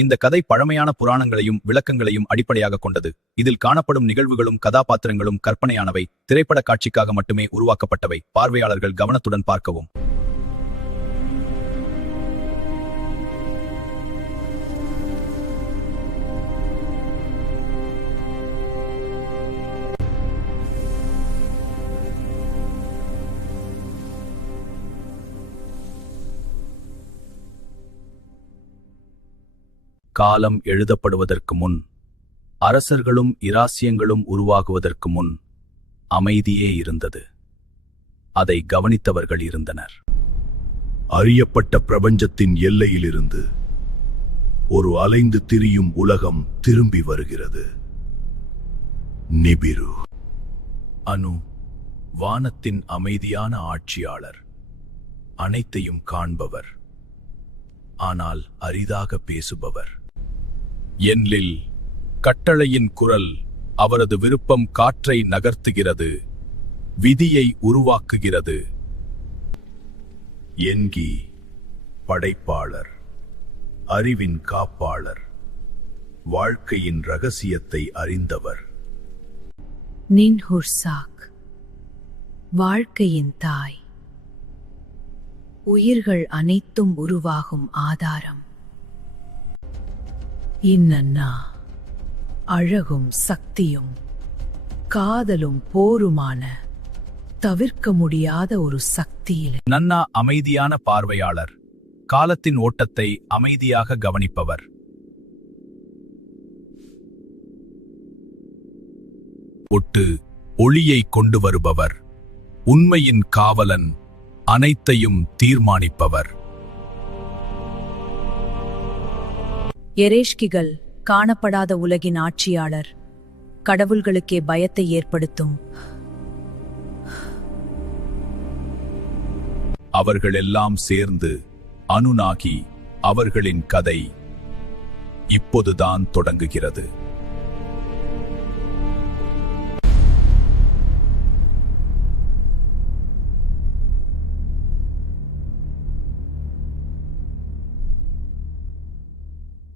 இந்த கதை பழமையான புராணங்களையும் விளக்கங்களையும் அடிப்படையாக கொண்டது. இதில் காணப்படும் நிகழ்வுகளும் கதாபாத்திரங்களும் கற்பனையானவை, திரைப்பட காட்சிக்காக மட்டுமே உருவாக்கப்பட்டவை. பார்வையாளர்கள் கவனத்துடன் பார்க்கவும். காலம் எழுதப்படுவதற்கு முன், அரசர்களும் இராச்சியங்களும் உருவாகுவதற்கு முன் அமைதியே இருந்தது. அதை கவனித்தவர்கள் இருந்தனர். அறியப்பட்ட பிரபஞ்சத்தின் எல்லையிலிருந்து ஒரு அலைந்து திரியும் உலகம் திரும்பி வருகிறது. நிபிரு. அனு, வானத்தின் அமைதியான ஆட்சியாளர், அனைத்தையும் காண்பவர், ஆனால் அரிதாக பேசுபவர். என்லில், கட்டளையின் குரல், அவரது விருப்பம் காற்றை நகர்த்துகிறது, விதியை உருவாக்குகிறது. என்கி, படைப்பாளர், அறிவின் காப்பாளர், வாழ்க்கையின் ரகசியத்தை அறிந்தவர். நின்ஹுர்சாக், வாழ்க்கையின் தாய், உயிர்கள் அனைத்தும் உருவாகும் ஆதாரம். இன்னன்னா, அழகும் சக்தியும் காதலும் போருமான தவிர்க்க முடியாத ஒரு சக்தியில். நன்னா அமைதியான பார்வையாளர், காலத்தின் ஓட்டத்தை அமைதியாக கவனிப்பவர். ஒட்டு ஒளியை கொண்டு வருபவர், உண்மையின் காவலன், அனைத்தையும் தீர்மானிப்பவர். எரேஷ்கிகள், காணப்படாத உலகின் ஆட்சியாளர், கடவுள்களுக்கே பயத்தை ஏற்படுத்தும். அவர்களெல்லாம் சேர்ந்து அனுநாகி, அவர்களின் கதை இப்போதுதான் தொடங்குகிறது.